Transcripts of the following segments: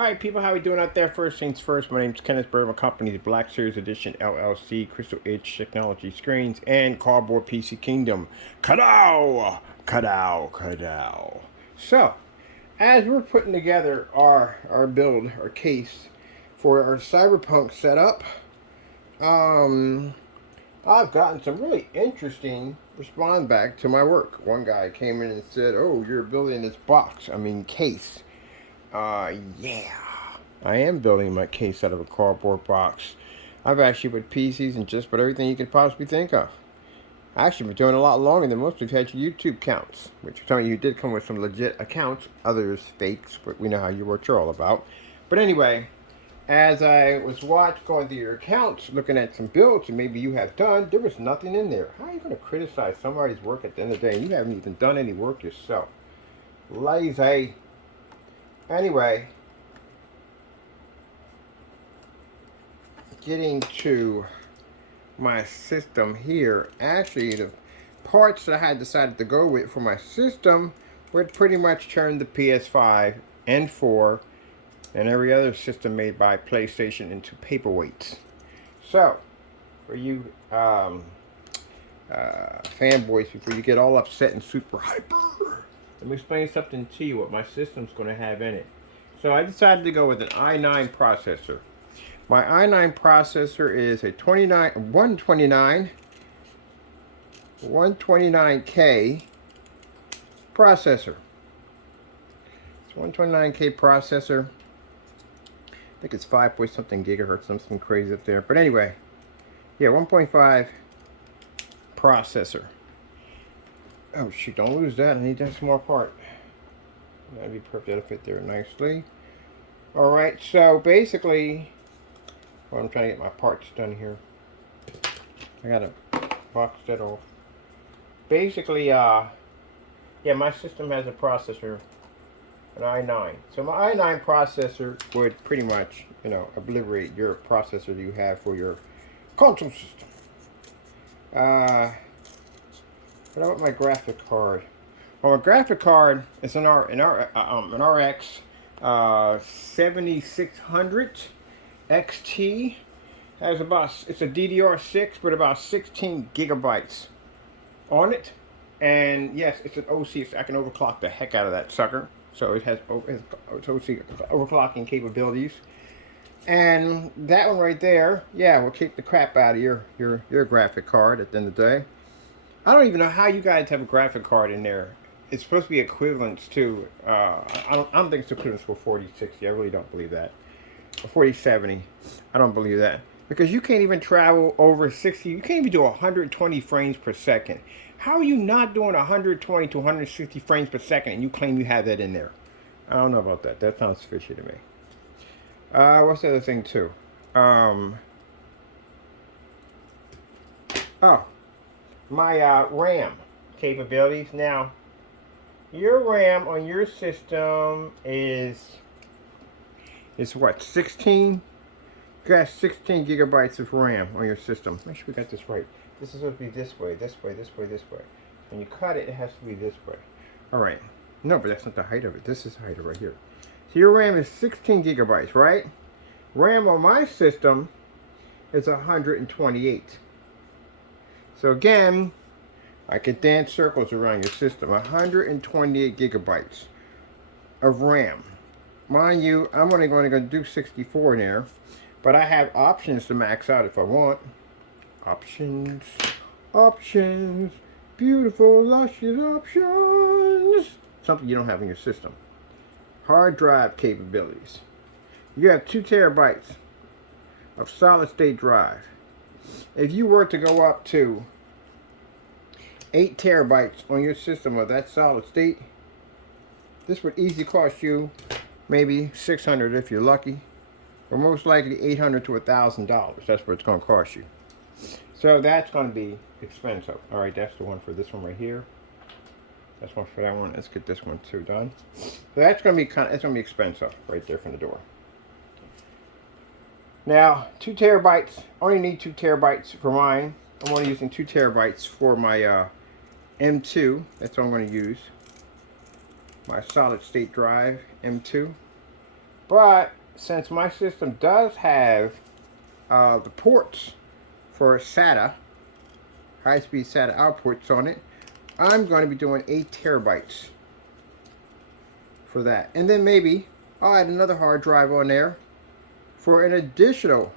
Alright people, how we doing out there? First things first, my name's Kenneth Bird. My company is Black Series Edition LLC, Crystal Edge Technology Screens, and Cardboard PC Kingdom. Kadow! Kadow! Kadow! So, as we're putting together our build, our case, for our cyberpunk setup, I've gotten some really interesting response back to my work. One guy came in and said, "Oh, you're building this case." Yeah. I am building my case out of a cardboard box. I've actually put PCs and just about everything you could possibly think of. I actually been doing a lot longer than most of you had your YouTube accounts, which some of you did come with some legit accounts, others fakes, but we know what you're all about. But anyway, as I was going through your accounts, looking at some builds that maybe you have done, there was nothing in there. How are you going to criticize somebody's work at the end of the day? You haven't even done any work yourself. Lazy. Anyway, getting to my system here, actually the parts that I had decided to go with for my system would pretty much turn the PS5 and 4 and every other system made by PlayStation into paperweights. So, for you fanboys, before you get all upset and super hyper, let me explain something to you, what my system's going to have in it. So I decided to go with an i9 processor. My i9 processor is a 129K processor. It's 129K processor. I think it's 5 point something gigahertz, something crazy up there. But anyway, yeah, 1.5 processor. Oh shoot, don't lose that. I need that small part. That'd be perfect. That'll fit there nicely. Alright, so basically, I'm trying to get my parts done here. I gotta box that off. Basically, yeah, my system has a processor, an i9. So my i9 processor would pretty much, obliterate your processor that you have for your console system. What about my graphic card? Well, my graphic card is an RX 7600 XT. It's a DDR6, but about 16 gigabytes on it. And yes, it's an OC, so I can overclock the heck out of that sucker. So it has it's OC overclocking capabilities. And that one right there, yeah, will kick the crap out of your graphic card at the end of the day. I don't even know how you guys have a graphic card in there. It's supposed to be equivalent to, I don't think it's equivalent to a 4060. I really don't believe that. A 4070. I don't believe that. Because you can't even travel over 60. You can't even do 120 frames per second. How are you not doing 120 to 160 frames per second and you claim you have that in there? I don't know about that. That sounds fishy to me. What's the other thing too? My RAM capabilities. Now, your RAM on your system is what, 16? You got 16 gigabytes of RAM on your system. Make sure we got this right. This is supposed to be this way, this way, this way, this way. When you cut it, it has to be this way. Alright. No, but that's not the height of it. This is the height of it right here. So your RAM is 16 gigabytes, right? RAM on my system is 128. So again, I could dance circles around your system. 128 gigabytes of RAM. Mind you, I'm only going to do 64 in there, but I have options to max out if I want. Options, options, beautiful, luscious options. Something you don't have in your system. Hard drive capabilities. You have 2 terabytes of solid state drive. If you were to go up to 8 terabytes on your system of that solid state, this would easily cost you maybe $600 if you're lucky, or most likely $800 to $1,000. That's what it's going to cost you. So that's going to be expensive. All right, that's the one for this one right here. That's one for that one. Let's get this one too done. So that's going to be it's going to be expensive right there from the door. Now, 2 terabytes. Only need 2 terabytes for mine. I'm only using 2 terabytes for my M2. That's what I'm going to use. My solid state drive M2. But since my system does have the ports for SATA, high-speed SATA outputs on it, I'm going to be doing 8 terabytes for that. And then maybe I'll add another hard drive on there for an additional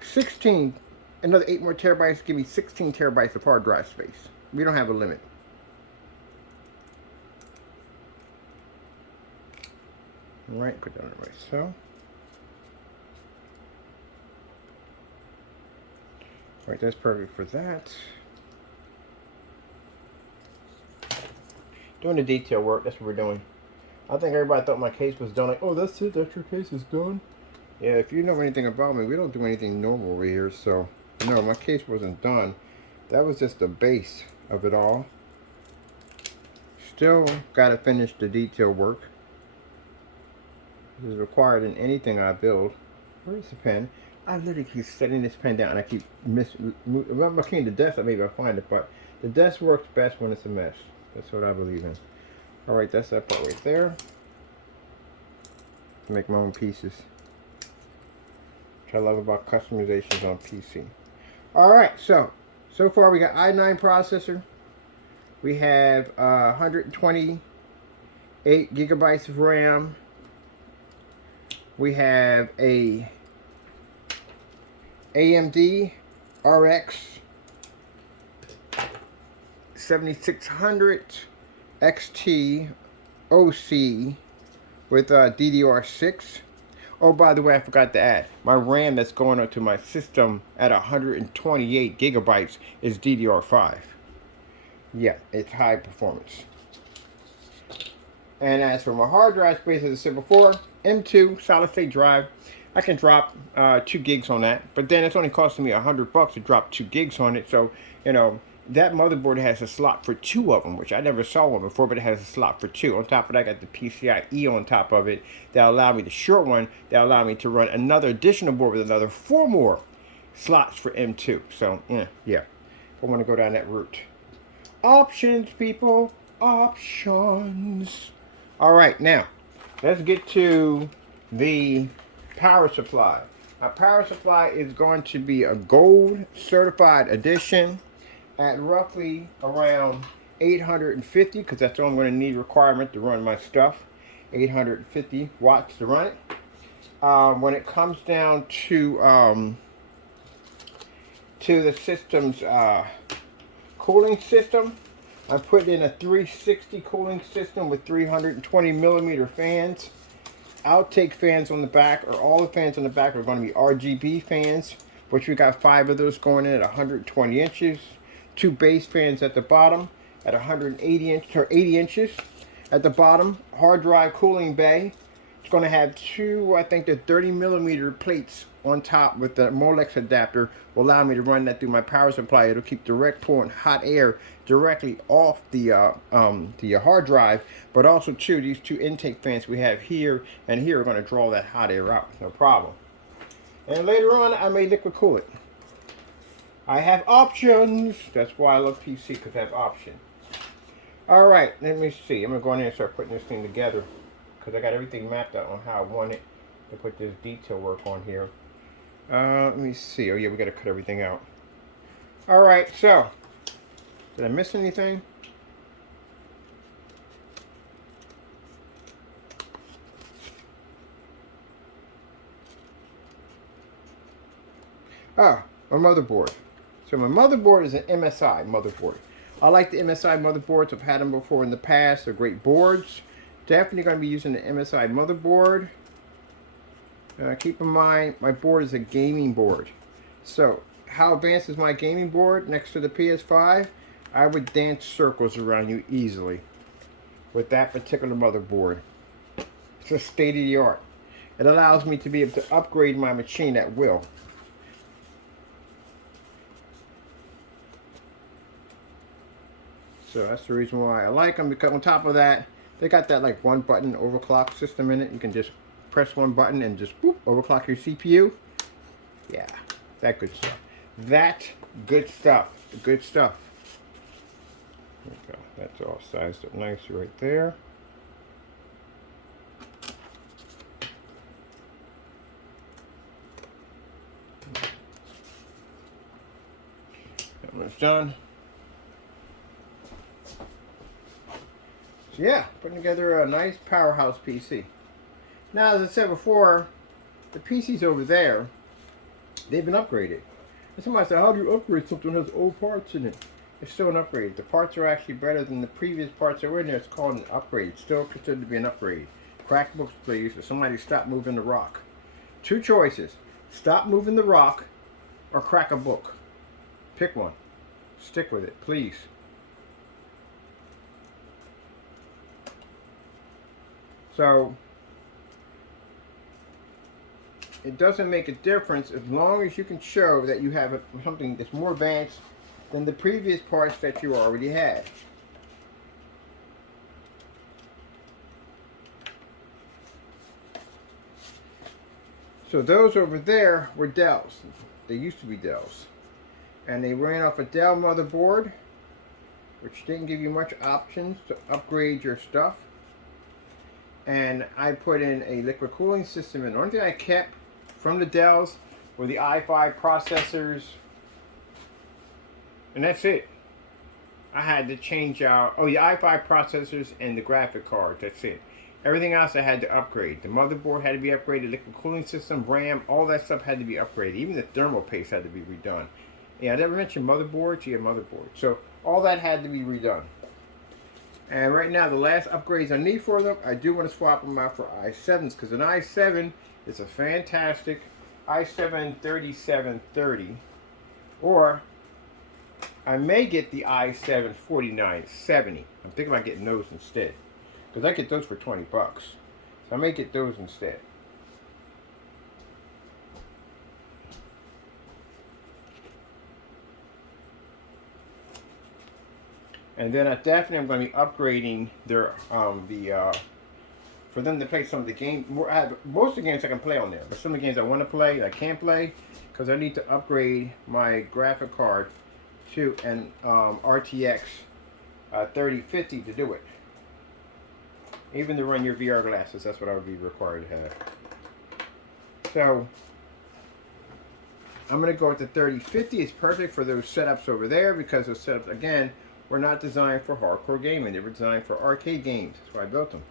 16, another 8 more terabytes, give me 16 terabytes of hard drive space. We don't have a limit. All right, put that on right so. All right, that's perfect for that. Doing the detail work, that's what we're doing. I think everybody thought my case was done. Like, oh, that's it, that's your case is done. Yeah, if you know anything about me, we don't do anything normal over here, so no, my case wasn't done. That was just the base of it all. Still got to finish the detail work. This is required in anything I build. Where's the pen? I literally keep setting this pen down and I keep if I'm cleaning the desk, maybe I'll find it, but the desk works best when it's a mess. That's what I believe in. Alright, that's that part right there. To make my own pieces. Which I love about customizations on PC. Alright, so far we got i9 processor. We have 128 gigabytes of RAM. We have a AMD RX 7600 XT OC with DDR6. Oh, by the way, I forgot to add, my RAM that's going onto my system at 128 gigabytes is DDR5. Yeah, it's high performance. And as for my hard drive space, as I said before, M2 solid state drive. I can drop 2 gigs on that, but then it's only costing me $100 to drop 2 gigs on it. So, you know, that motherboard has a slot for 2 of them, which I never saw one before, but it has a slot for 2. On top of that, I got the PCIe on top of it that allow me, the short one, that allow me to run another additional board with another 4 more slots for M2. So, yeah, I want to go down that route. Options, people, options. All right, now, let's get to the power supply. Our power supply is going to be a gold certified edition at roughly around 850, because that's all I'm going to need requirement to run my stuff. 850 watts to run it. When it comes down to the system's cooling system, I put in a 360 cooling system with 320 millimeter fans. Outtake fans on the back, or all the fans on the back are going to be RGB fans, which we got 5 of those going in at 120 inches. 2 base fans at the bottom at 180 inch or 80 inches at the bottom. Hard drive cooling bay. It's going to have 2, I think the 30 millimeter plates on top with the Molex adapter will allow me to run that through my power supply. It'll keep direct pouring hot air directly off the hard drive, but also too, these 2 intake fans we have here and here are going to draw that hot air out, no problem. And later on, I may liquid cool it. I have options. That's why I love PC, because I have options. All right, let me see. I'm gonna go in there and start putting this thing together, because I got everything mapped out on how I want it to put this detail work on here. Let me see. Oh yeah, we got to cut everything out. All right, so did I miss anything? Ah, my motherboard. So my motherboard is an MSI motherboard. I like the MSI motherboards. I've had them before in the past. They're great boards. Definitely going to be using the MSI motherboard. Keep in mind, my board is a gaming board. So, how advanced is my gaming board next to the PS5? I would dance circles around you easily with that particular motherboard. It's a state of the art. It allows me to be able to upgrade my machine at will. So that's the reason why I like them, because on top of that, they got that like 1 button overclock system in it. You can just press 1 button and just boop, overclock your CPU. Yeah, that good stuff. That good stuff. Good stuff. There we go. That's all sized up nice right there. almost done. So yeah, putting together a nice powerhouse PC. Now, as I said before, the PCs over there, they've been upgraded. And somebody said, how do you upgrade something that has old parts in it? It's still an upgrade. The parts are actually better than the previous parts that were in there. It's called an upgrade. It's still considered to be an upgrade. Crack books, please, or somebody stop moving the rock. Two choices. Stop moving the rock or crack a book. Pick one. Stick with it, please. So, it doesn't make a difference as long as you can show that you have something that's more advanced than the previous parts that you already had. So those over there were Dells. They used to be Dells. And they ran off a Dell motherboard, which didn't give you much options to upgrade your stuff. And I put in a liquid cooling system, and the only thing I kept from the Dells were the i5 processors, and that's it. I had to change out, the i5 processors and the graphic card, that's it. Everything else I had to upgrade. The motherboard had to be upgraded, liquid cooling system, RAM, all that stuff had to be upgraded. Even the thermal paste had to be redone. Yeah, I never mentioned motherboards. Yeah, motherboard. So all that had to be redone. And right now, the last upgrades I need for them, I do want to swap them out for i7s, because an i7 is a fantastic i7-3730, or I may get the i7-4970. I'm thinking about getting those instead, because I get those for 20 bucks. So I may get those instead. And then I definitely am going to be upgrading their for them to play some of the games. I have most of the games I can play on there, but some of the games I want to play I can't play because I need to upgrade my graphic card to an RTX 3050 to do it. Even to run your VR glasses, that's what I would be required to have. So I'm going to go with the 3050. It's perfect for those setups over there, because those setups, again, were not designed for hardcore gaming. They were designed for arcade games. That's why I built them.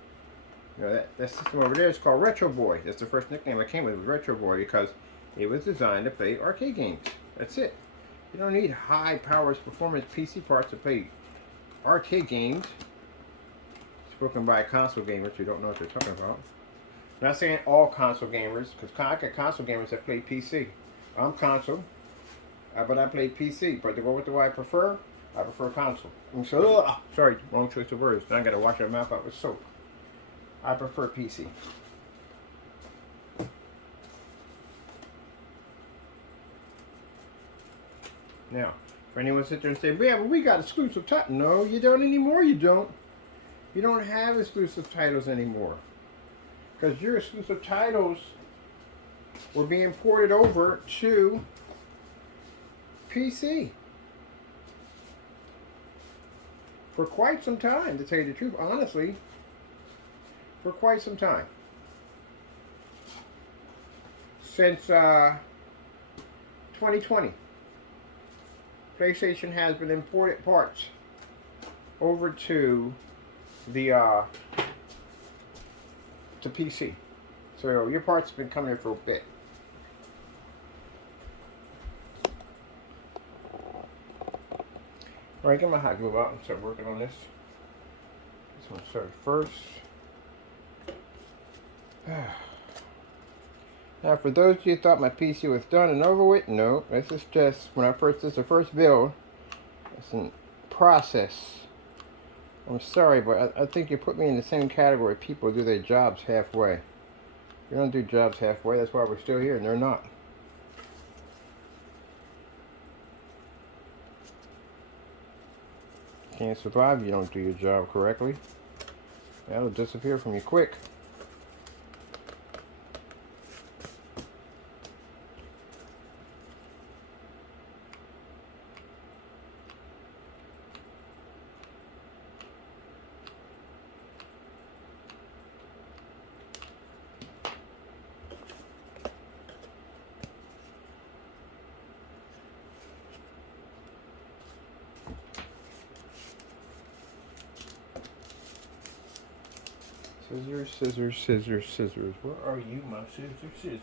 You know, that system over there is called Retro Boy. That's the first nickname I came with, was Retro Boy, because it was designed to play arcade games. That's it. You don't need high powers performance PC parts to play arcade games. Spoken by console gamers who don't know what they're talking about. I'm not saying all console gamers, because I got console gamers that play PC. I'm console, but I play PC. But to go with the way I prefer console. And so, sorry, wrong choice of words. Now I gotta wash my mouth out with soap. I prefer PC. Now, for anyone sit there and say, yeah, but we got exclusive titles. No, you don't anymore, you don't. You don't have exclusive titles anymore. Because your exclusive titles were being ported over to PC. For quite some time, to tell you the truth, honestly, for quite some time. Since 2020, PlayStation has been importing parts over to the to PC. So your parts have been coming in for a bit. Alright, get my hot glue out and start working on this. This one started first. Now, for those of you who thought my PC was done and over with, no, this is just this is the first build. It's in process. I'm sorry, but I think you put me in the same category. People do their jobs halfway. You don't do jobs halfway. That's why we're still here, and they're not. Can't survive if you don't do your job correctly. That'll disappear from you quick. Scissors, scissors, scissors, scissors. Where are you, my scissors?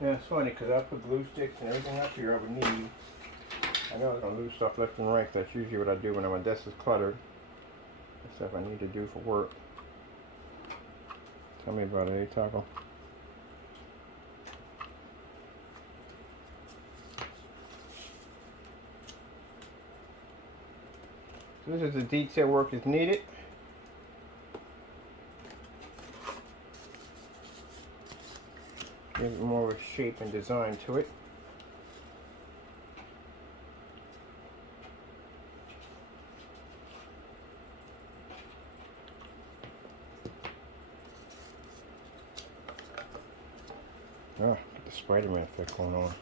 Yeah, it's funny because I put glue sticks and everything up here I would need. I know I'm going to lose stuff left and right. That's usually what I do when my desk is cluttered. Stuff I need to do for work. Tell me about it, Taco. So this is the detail work is needed. Give it more of a shape and design to it. Ah, get the Spider-Man effect going on.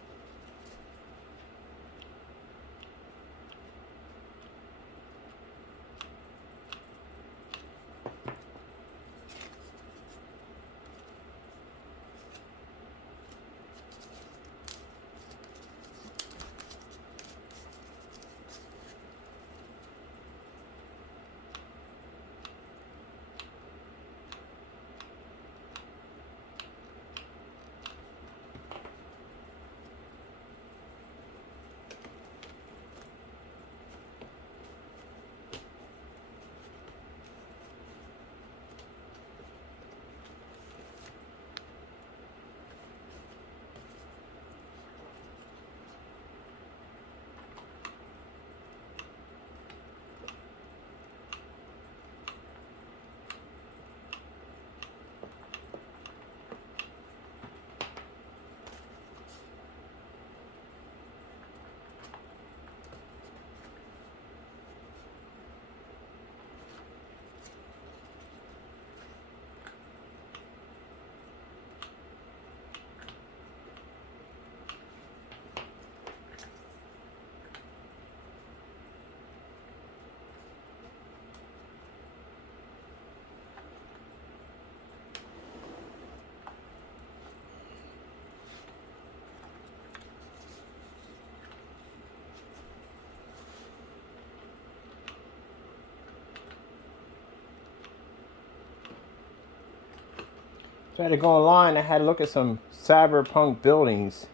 So I had to go online. I had to look at some cyberpunk buildings.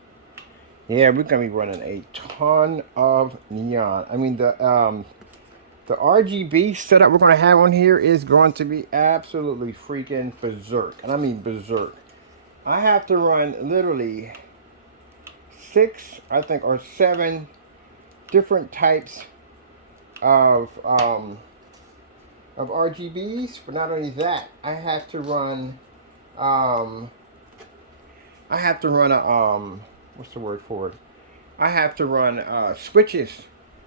Yeah, we're gonna be running a ton of neon. I mean, the RGB setup we're gonna have on here is going to be absolutely freaking berserk, and I mean berserk. I have to run literally 6, I think, or 7 different types of RGBs. But not only that, I have to run a what's the word for it? I have to run switches.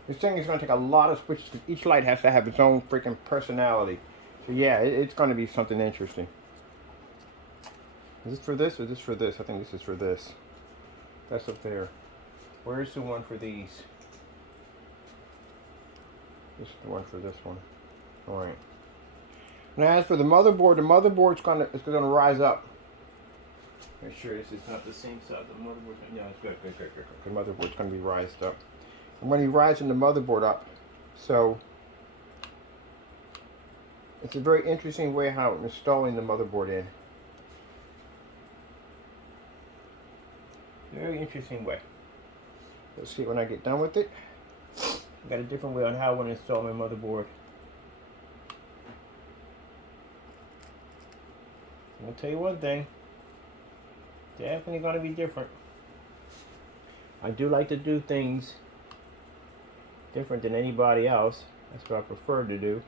This thing is going to take a lot of switches because each light has to have its own freaking personality. So yeah, it's going to be something interesting. Is this for this or is this for this? I think this is for this. That's up there. Where's the one for these? This is the one for this one. All right. Now as for the motherboard's going to rise up. Make sure this is not the same side. The motherboard. Yeah, it's good. The motherboard's going to be rised up. I'm going to be rising the motherboard up. So it's a very interesting way how I'm installing the motherboard in. Very interesting way. Let's see when I get done with it. I got a different way on how I want to install my motherboard. I'll tell you one thing. Definitely going to be different. I do like to do things different than anybody else. That's what I prefer to do.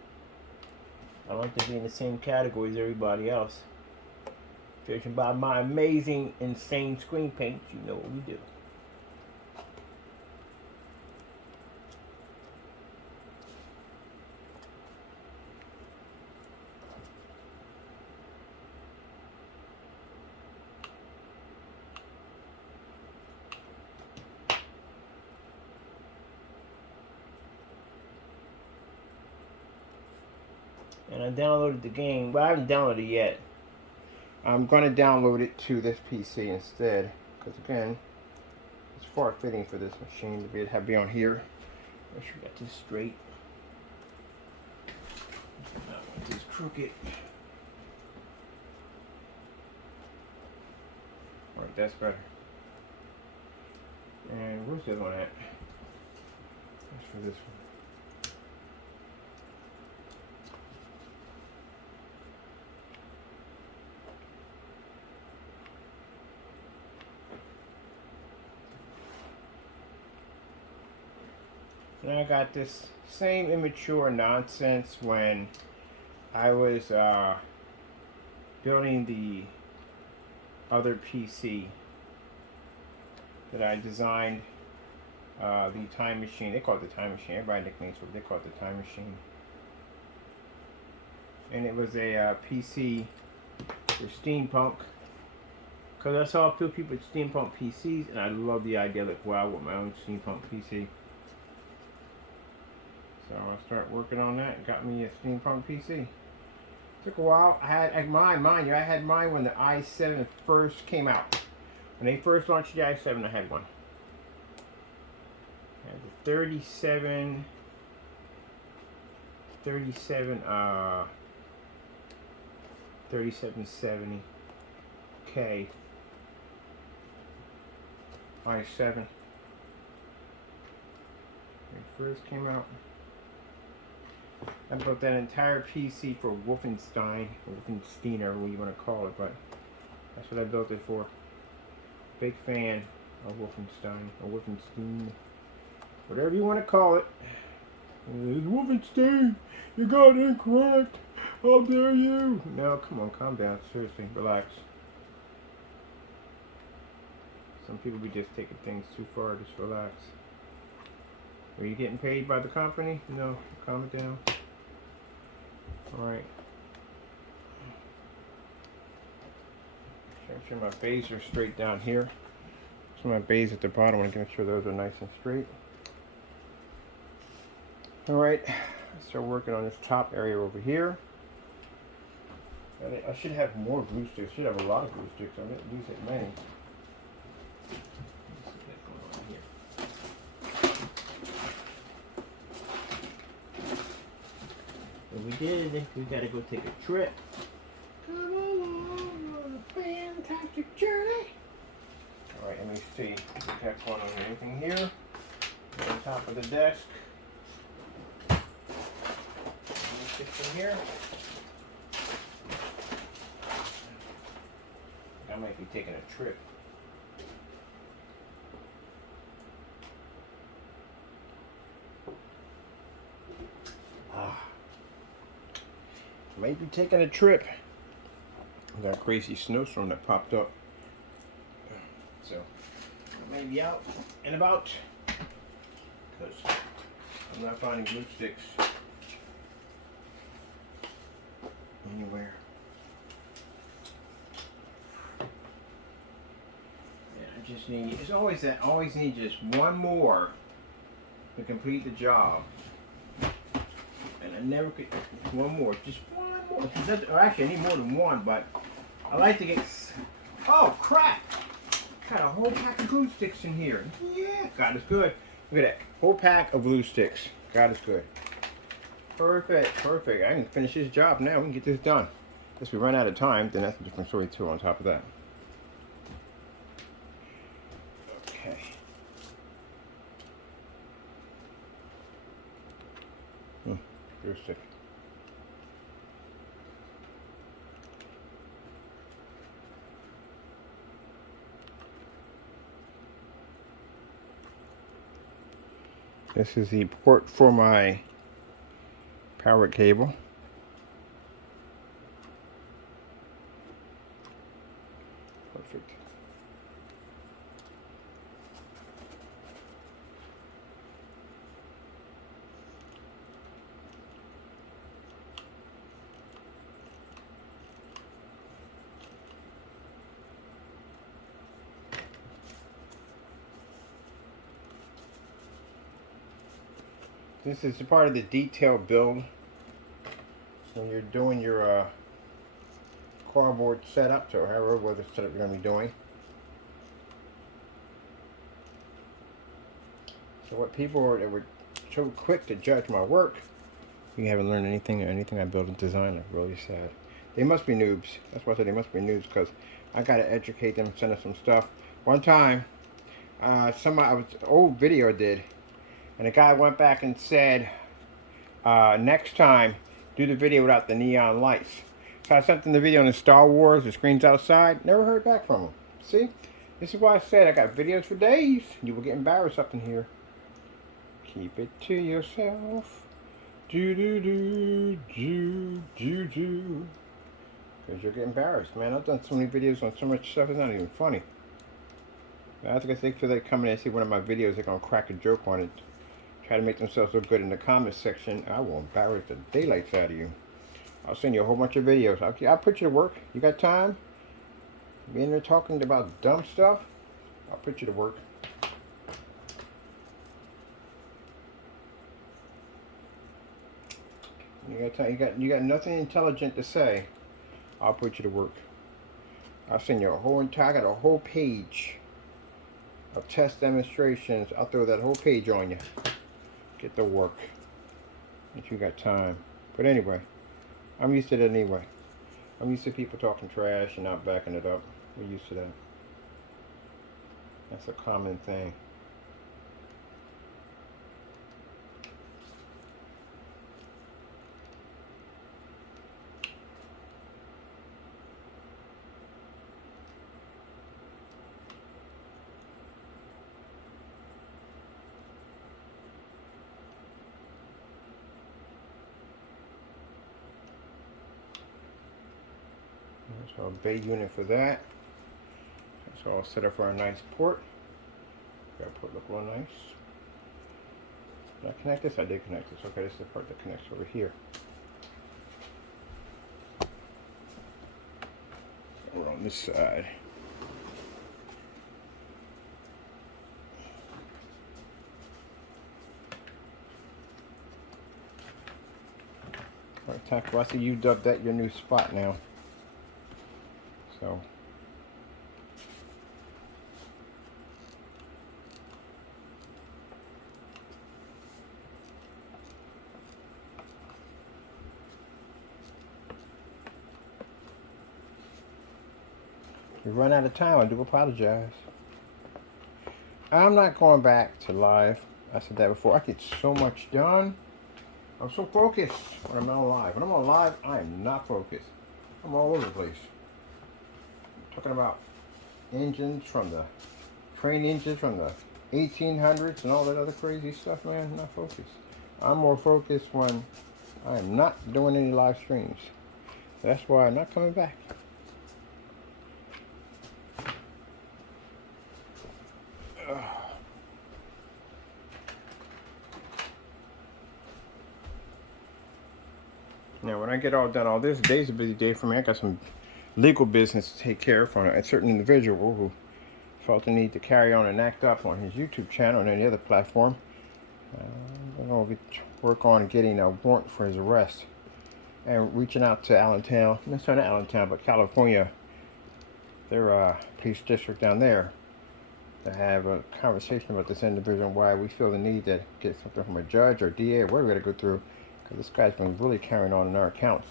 I like to be in the same category as everybody else. Judging by my amazing, insane screen paint, you know what we do. and I downloaded the game. Well, I haven't downloaded it yet. I'm going to download it to this PC instead, because again, it's far fitting for this machine to be on here. Make sure we got this straight. Not want this crooked. Alright, that's better. And where's the other one at? That's for this one. And I got this same immature nonsense when I was building the other PC that I designed, the time machine. They call it the time machine. Everybody nicknames it. They call it the time machine. And it was a PC for steampunk. Because I saw a few people with steampunk PCs, and I love the idea that, wow, I want my own steampunk PC. So I started working on that and got me a steampunk PC. Took a while. I had mind you, I had mine when the i7 first came out. When they first launched the i7, I had one. I had the 3770K i7. When it first came out. I built that entire PC for Wolfenstein, or Wolfenstein, or what you want to call it, but that's what I built it for. Big fan of Wolfenstein, or Wolfenstein, whatever you want to call it. It's Wolfenstein, you got it incorrect, how dare you? No, come on, calm down, seriously, relax. Some people be just taking things too far, just relax. Are you getting paid by the company? No, calm it down. Alright. Make sure my bays are straight down here. So my bays at the bottom, I want to make sure those are nice and straight. Alright, start working on this top area over here. I should have more glue sticks. I should have a lot of glue sticks. I didn't use that many. We did. We gotta go take a trip. Come along on a fantastic journey. Alright, let me see. We got going on anything here. On top of the desk. Let me get from here. I might be taking a trip. Might be taking a trip. That crazy snowstorm that popped up. So I may be out and about because I'm not finding glue sticks anywhere. And I just need, it's always that, always need just one more to complete the job. And I never could, one more, just one more. Or actually, I need more than one, but I like to get, oh crap! Got a whole pack of glue sticks in here. Yeah, God is good. Look at that, whole pack of glue sticks. God is good. Perfect, perfect. I can finish this job now. We can get this done. If we run out of time, then that's a different story too on top of that. Okay. Glue stick. This is the port for my power cable. Perfect. This is part of the detailed build when you're doing your cardboard setup, or however weather setup you're going to be doing. So what people were, they were so quick to judge my work. You haven't learned anything I build and design. I'm really sad. They must be noobs. That's why I said they must be noobs, because I got to educate them, send them some stuff. One time, old video I did, and a guy went back and said, next time, do the video without the neon lights. So I sent them the video on the Star Wars, the screen's outside, never heard back from them. See? This is why I said I got videos for days. You will get embarrassed up in here. Keep it to yourself. Do do do do do do. Because you'll get embarrassed, man. I've done so many videos on so much stuff, it's not even funny. I think they feel like coming in and see one of my videos, they're going to crack a joke on it. Try to make themselves look good in the comment section. I will embarrass the daylights out of you. I'll send you a whole bunch of videos. I'll put you to work. You got time? Be in there talking about dumb stuff? I'll put you to work. You got nothing intelligent to say. I'll put you to work. I'll send you I got a whole page of test demonstrations. I'll throw that whole page on you. Get to work. If you got time. But anyway, I'm used to that anyway. I'm used to people talking trash and not backing it up. We're used to that. That's a common thing. So a bay unit for that. That's all set up for a nice port. Got a port look real nice. Did I connect this? I did connect this. Okay, this is the part that connects over here. We're on this side. Alright, Taco, I see you dubbed that your new spot now. So we run out of time. I do apologize. I'm not going back to live. I said that before. I get so much done. I'm so focused when I'm on live. When I'm on live, I am not focused. I'm all over the place. Talking about engines from the train engines from the 1800s and all that other crazy stuff, man. I'm not focused. I'm more focused when I am not doing any live streams. That's why I'm not coming back. Now, when I get all done, all this, today's a busy day for me. I got some legal business to take care of for a certain individual who felt the need to carry on and act up on his YouTube channel and any other platform. I'm going to work on getting a warrant for his arrest and reaching out to Allentown, not Allentown, but California, their police district down there, to have a conversation about this individual and why we feel the need to get something from a judge or DA or whatever we got to go through, because this guy's been really carrying on in our accounts.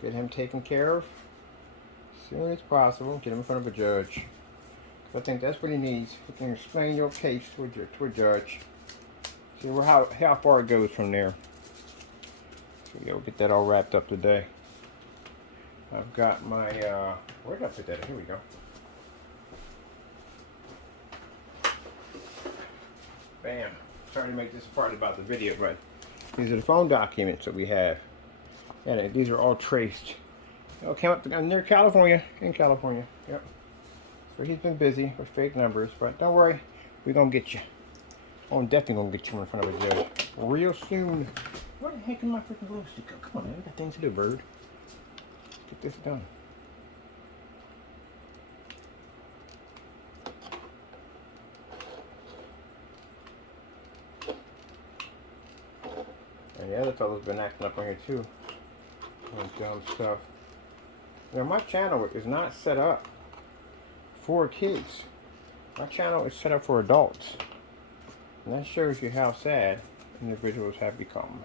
Get him taken care of as soon as possible. Get him in front of a judge. I think that's what he needs. You can explain your case to a judge. See how far it goes from there. So we'll get that all wrapped up today. I've got my where did I put that? Here we go. Bam. Sorry to make this part about the video, but these are the phone documents that we have. And these are all traced. It came up near California, in California. Yep. So he's been busy with fake numbers, but don't worry, we're gonna get you. I'm definitely gonna get you in front of a judge real soon. Where the heck is my freaking glue stick? Come on, man, we got things to do, bird. Get this done. And The other fellow's been acting up on here too. Doing dumb stuff. Now my channel is not set up for kids. My channel is set up for adults. And that shows you how sad individuals have become.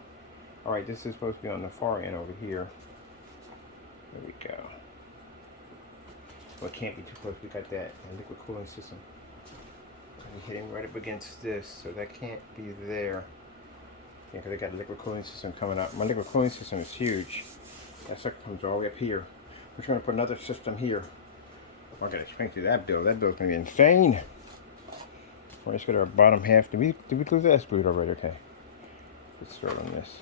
Alright, this is supposed to be on the far end over here. There we go. Well, it can't be too close. We got that liquid cooling system. I'm hitting right up against this, so that can't be there. Yeah, because I got a liquid cooling system coming up. My liquid cooling system is huge. That sucker comes all the way up here. We're going to put another system here. I got to explain to you that bill. That bill's going to be insane. All right, let's go to our bottom half. Did we close that spool already? Okay. Let's start on this.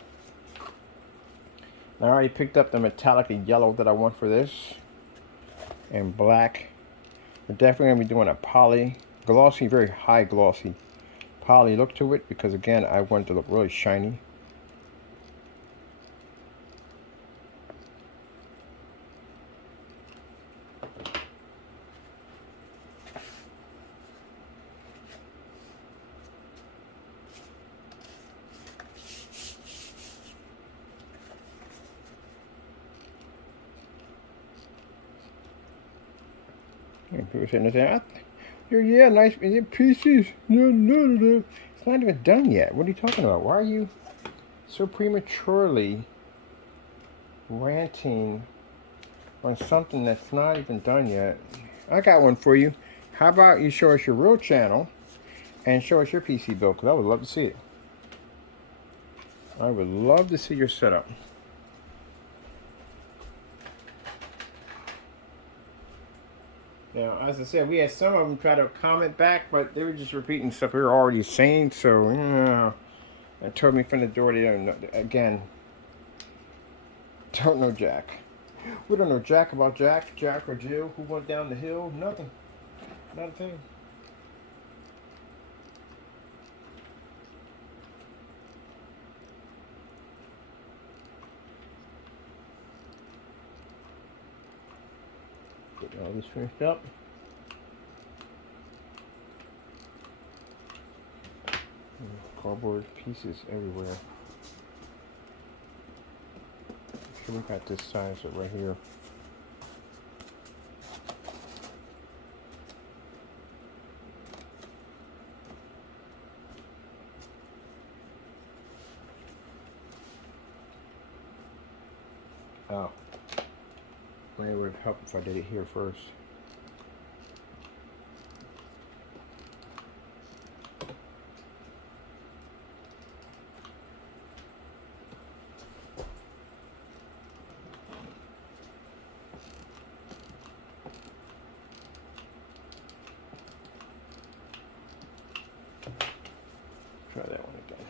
I already picked up the metallic yellow that I want for this. And black. We're definitely going to be doing a poly, glossy, very high glossy poly look to it, because again, I want it to look really shiny. And people sitting there saying, yeah, nice pieces. No. It's not even done yet. What are you talking about? Why are you so prematurely ranting on something that's not even done yet? I got one for you. How about you show us your real channel and show us your PC build, because I would love to see it. I would love to see your setup. Now, as I said, we had some of them try to comment back, but they were just repeating stuff we were already saying. So, you know, they told me from the door they don't know. Again, don't know Jack. We don't know Jack about Jack or Jill, who went down the hill. Nothing. Not a thing. Get all this finished up. Cardboard pieces everywhere. So we got this size right here. Oh. Maybe it would help if I did it here first. Try that one again.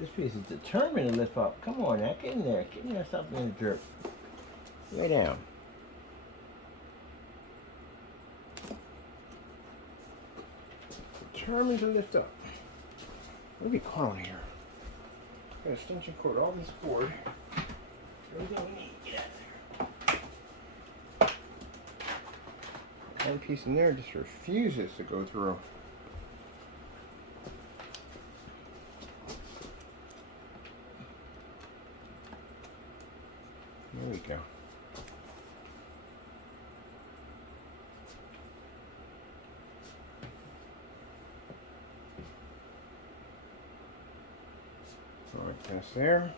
This piece is determined to lift up. Come on now, get in there. Get in there, stop being a jerk. Lay down. Determined to lift up. What do we call on here? Got extension cord, all this cord. Everything we need. Get out of there. One piece in there just refuses to go through. There we go. All right, that's there.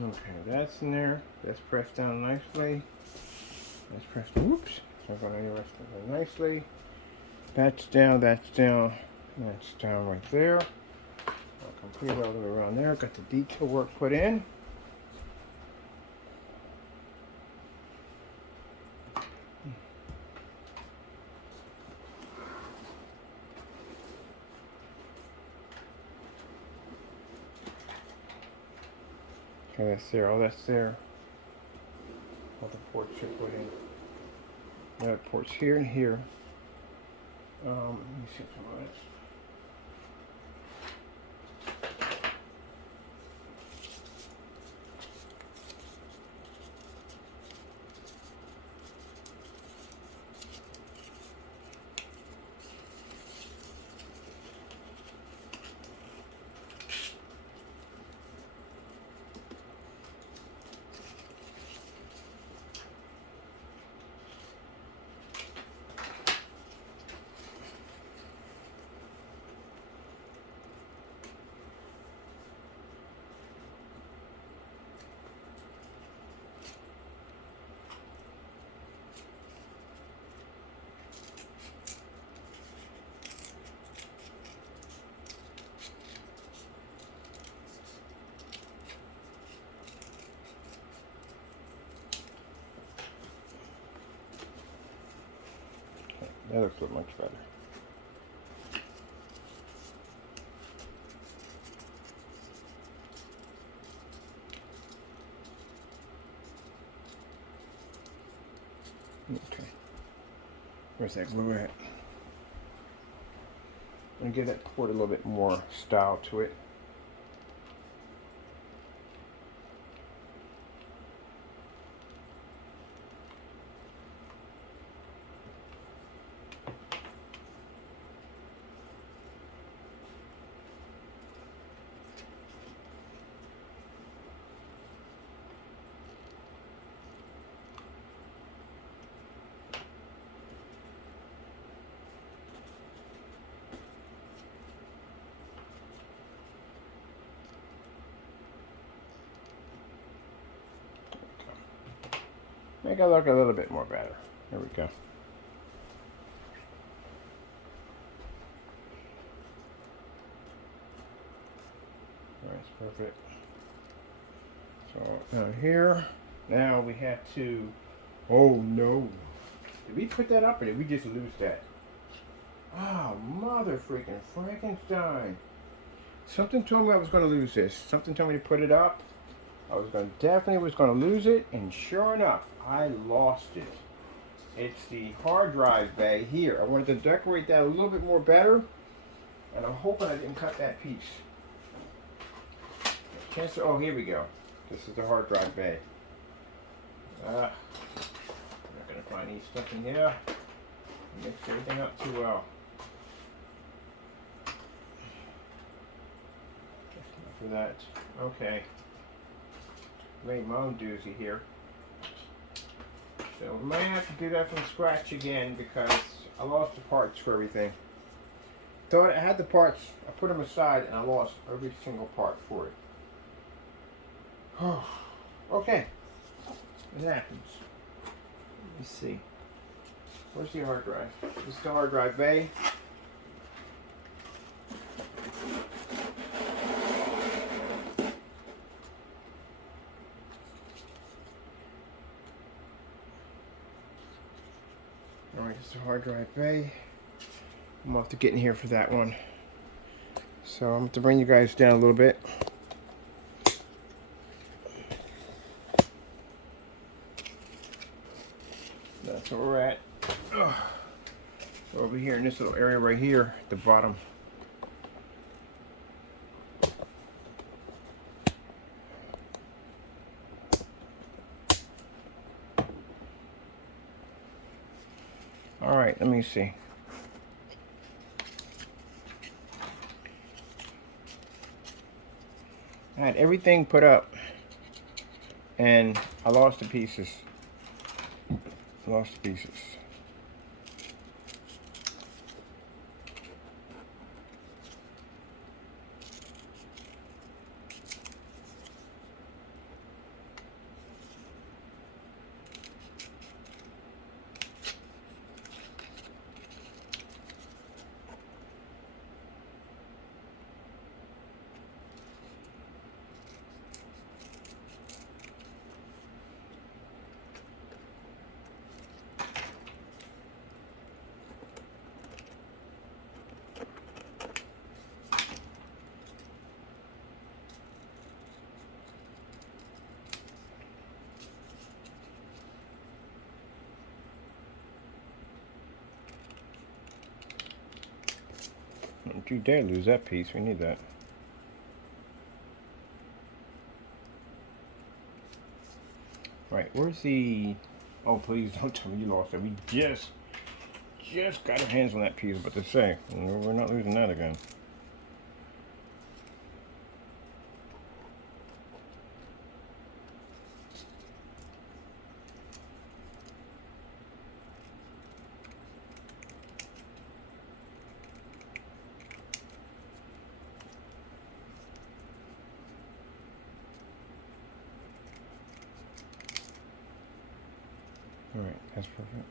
Okay, that's in there. That's pressed down nicely. That's pressed down. Whoops. It's not going anywhere. Nicely. That's down. That's down. That's down right there. Complete all the way around there. Got the detail work put in. Okay, that's there. All that's there. All the ports are put in. That ports here and here. Let me see some of this. That looks much better. Okay. Where's that glue at? I'm going to give that cord a little bit more style to it. Make it look a little bit more better. There we go. That's perfect. So down here, now we have to, oh no. Did we put that up or did we just lose that? Oh, mother freaking Frankenstein. Something told me I was going to lose this. Something told me to put it up. I was going to definitely lose it, and sure enough, I lost it. It's the hard drive bay here. I wanted to decorate that a little bit more better, and I'm hoping I didn't cut that piece. Oh, here we go. This is the hard drive bay. I'm not going to find any stuff in here. Mix everything up too well. Just enough for that. Okay. Made my own doozy here. So we might have to do that from scratch again because I lost the parts for everything. Thought I had the parts, I put them aside and I lost every single part for it. Okay. It happens. Let me see. Where's the hard drive? This is the hard drive bay. Alright, this is the hard drive bay. I'm off to get in here for that one. So I'm going to bring you guys down a little bit. That's where we're at. So over here in this little area right here at the bottom. Alright, let me see. I had everything put up and I lost the pieces. Lost the pieces. Don't you dare lose that piece. We need that. Right, where's the... Oh, please don't tell me you lost it. We just got our hands on that piece, but to say, we're not losing that again. All right, that's perfect.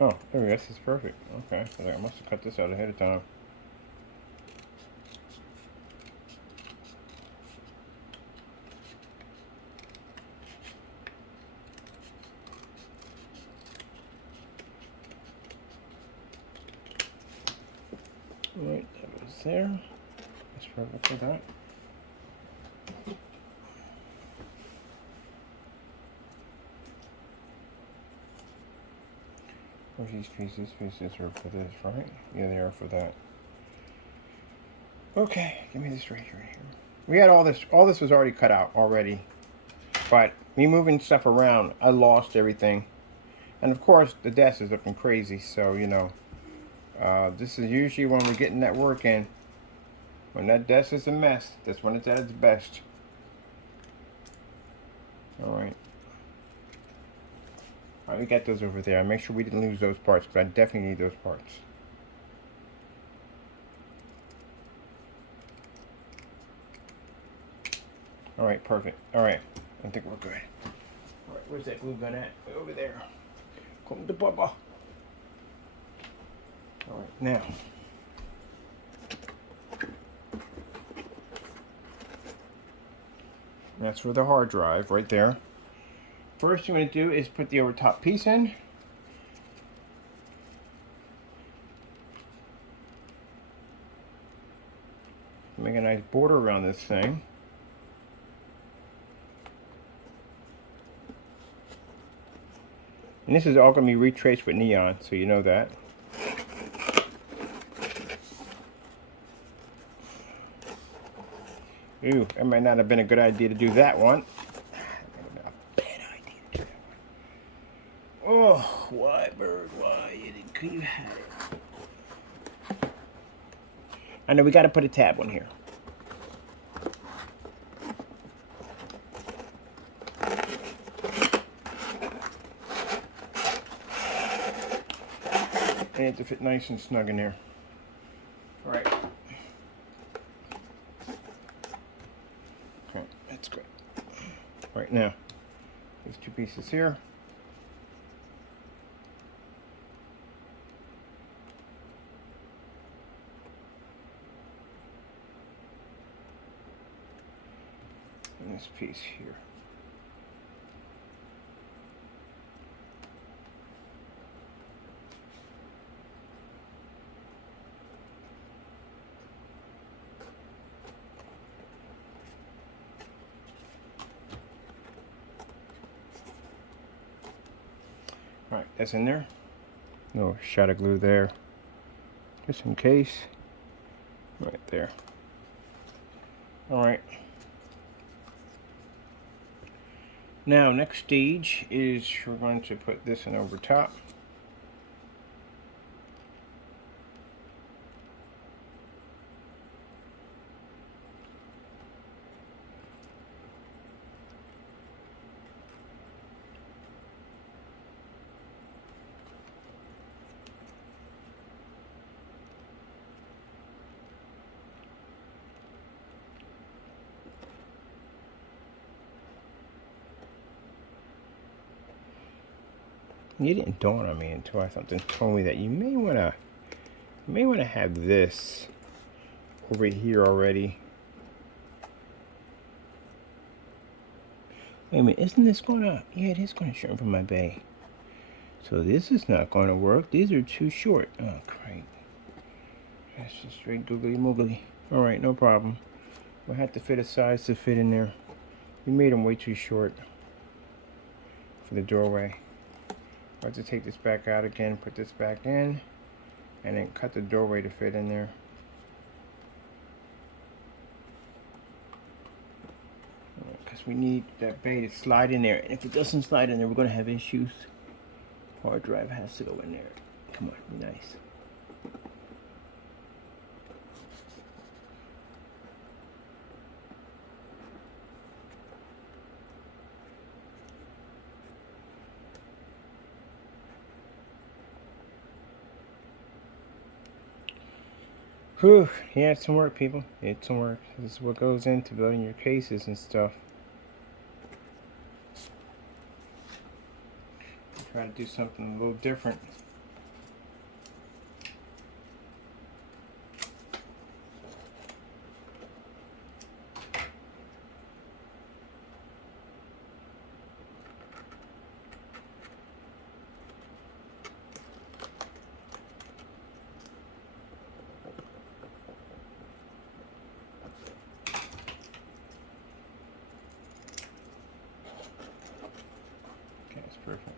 Oh, there we go. This is perfect. Okay, so I must have cut this out ahead of time. All right, that goes there. That's perfect for that. Where's these pieces? Pieces are for this, right? Yeah, they are for that. Okay, give me this right here. We had all this. All this was already cut out already, but me moving stuff around, I lost everything. And of course, the desk is looking crazy. So you know, this is usually when we're getting that work in. When that desk is a mess, that's when it's at its best. All right. All right, we got those over there. Make sure we didn't lose those parts, because I definitely need those parts. All right, perfect. All right, I think we're good. All right, where's that glue gun at? Over there. Come to Bubba. All right, now. That's for the hard drive right there. First you want to do is put the over top piece in. Make a nice border around this thing. And this is all going to be retraced with neon, so you know that. Ooh, that might not have been a good idea to do that one. Oh, why, bird? Why? You had it. I know we got to put a tab on here. It needs to fit nice and snug in there. All right. Okay, that's good. All right, now, these two pieces here. And this piece here. All right, that's in there. No shot of glue there, just in case. Right there. All right. Now, next stage is we're going to put this in over top. It didn't dawn on me until something told me that you may want to have this over here already. Wait a minute, isn't this gonna? Yeah, it is gonna shrink from my bay. So this is not gonna work. These are too short. Oh, great. That's just straight googly moogly. All right, no problem. We'll have to fit a size to fit in there. We made them way too short. for the doorway. I'll just take this back out again, put this back in, and then cut the doorway to fit in there. Because we need that bay to slide in there. And if it doesn't slide in there, we're going to have issues. Hard drive has to go in there. Come on, be nice. Whew, yeah, it's some work, people. It's some work. This is what goes into building your cases and stuff. Try to do something a little different. Okay, that's perfect.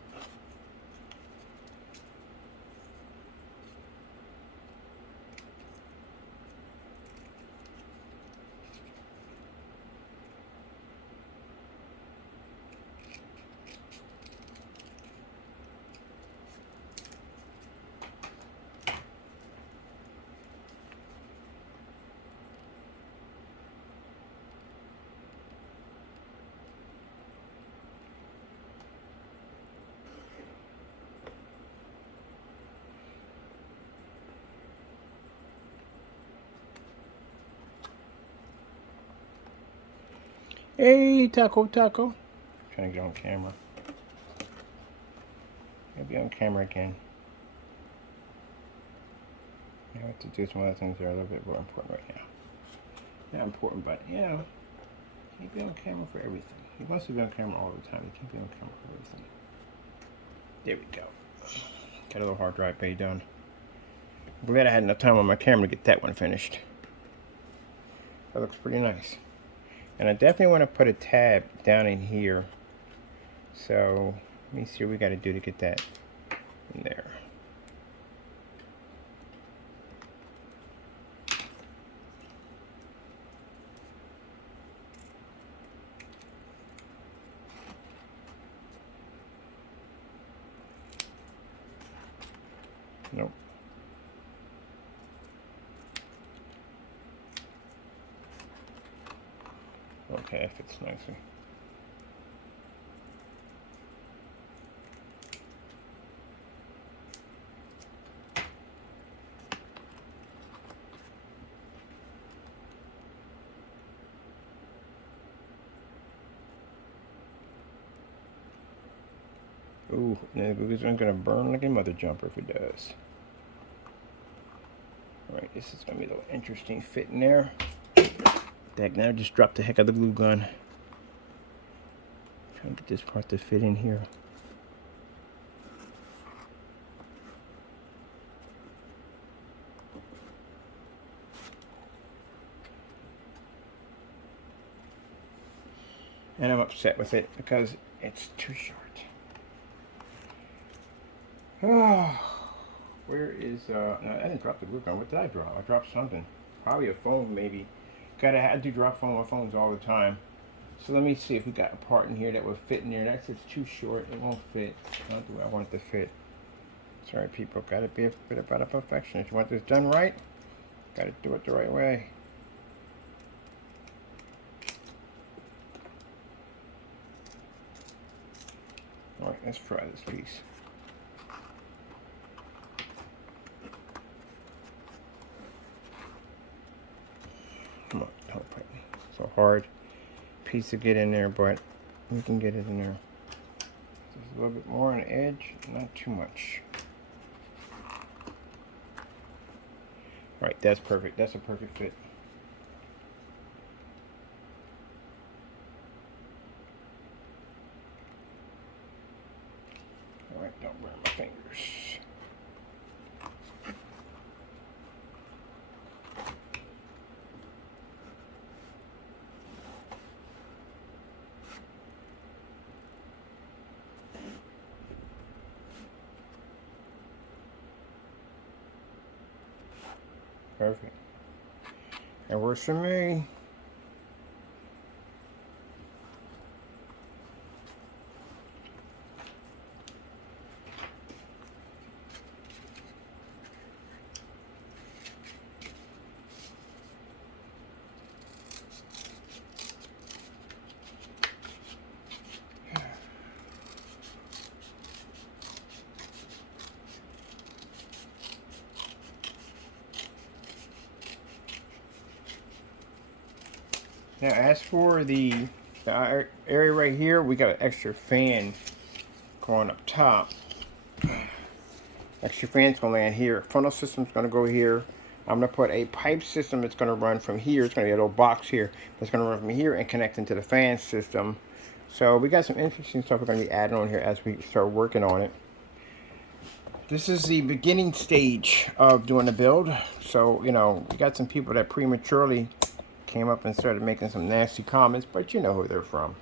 Hey, Taco. Trying to get on camera. Maybe on camera again. I have to do some other things that are a little bit more important right now. Not important, but you know, can't be on camera for everything. He wants to be on camera all the time. He can't be on camera for everything. There we go. Got a little hard drive bay done. I'm glad I had enough time on my camera to get that one finished. That looks pretty nice. And I definitely want to put a tab down in here. So let me see what we got to do to get that in there. Nope. Okay, that fits nicely. Ooh, the glue gun's gonna burn like a mother jumper if it does. Alright, this is gonna be a little interesting fit in there. Dang, now I just dropped the heck out of the glue gun. Trying to get this part to fit in here. And I'm upset with it because it's too short. Oh, where is, no, I didn't drop the glue gun. What did I drop? I dropped something. Probably a phone, maybe. I do drop phone on phones all the time. So let me see if we got a part in here that would fit in there. That's just too short. It won't fit. Not the way I want it to fit. Sorry, people. Got to be a bit about a perfectionist. You want this done right? Got to do it the right way. All right, let's try this piece. Come on, don't fight me. It's a hard piece to get in there, but we can get it in there. Just a little bit more on the edge, not too much. All right, that's perfect. That's a perfect fit. All right, don't burn my fingers. Perfect. That works for me. Now, as for the area right here, we got an extra fan going up top. Extra fan's gonna land here. Funnel system's gonna go here. I'm gonna put a pipe system that's gonna run from here. It's gonna be a little box here that's gonna run from here and connect into the fan system. So we got some interesting stuff we're gonna be adding on here as we start working on it. This is the beginning stage of doing the build. So, you know, we got some people that prematurely came up and started making some nasty comments, but you know who they're from.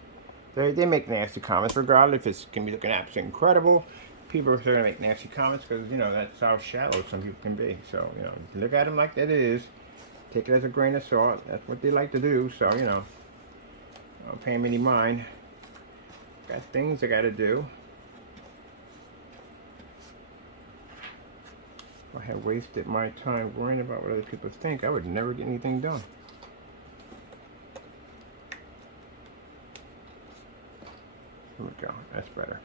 They make nasty comments regardless if it's gonna be looking absolutely incredible. People are going to make nasty comments because, you know, that's how shallow some people can be. So, you know, look at them like that is. Take it as a grain of salt. That's what they like to do. So, you know, I don't pay them any mind. Got things I got to do. If I had wasted my time worrying about what other people think, I would never get anything done. Here we go. That's better.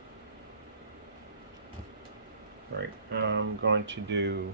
Right, I'm going to do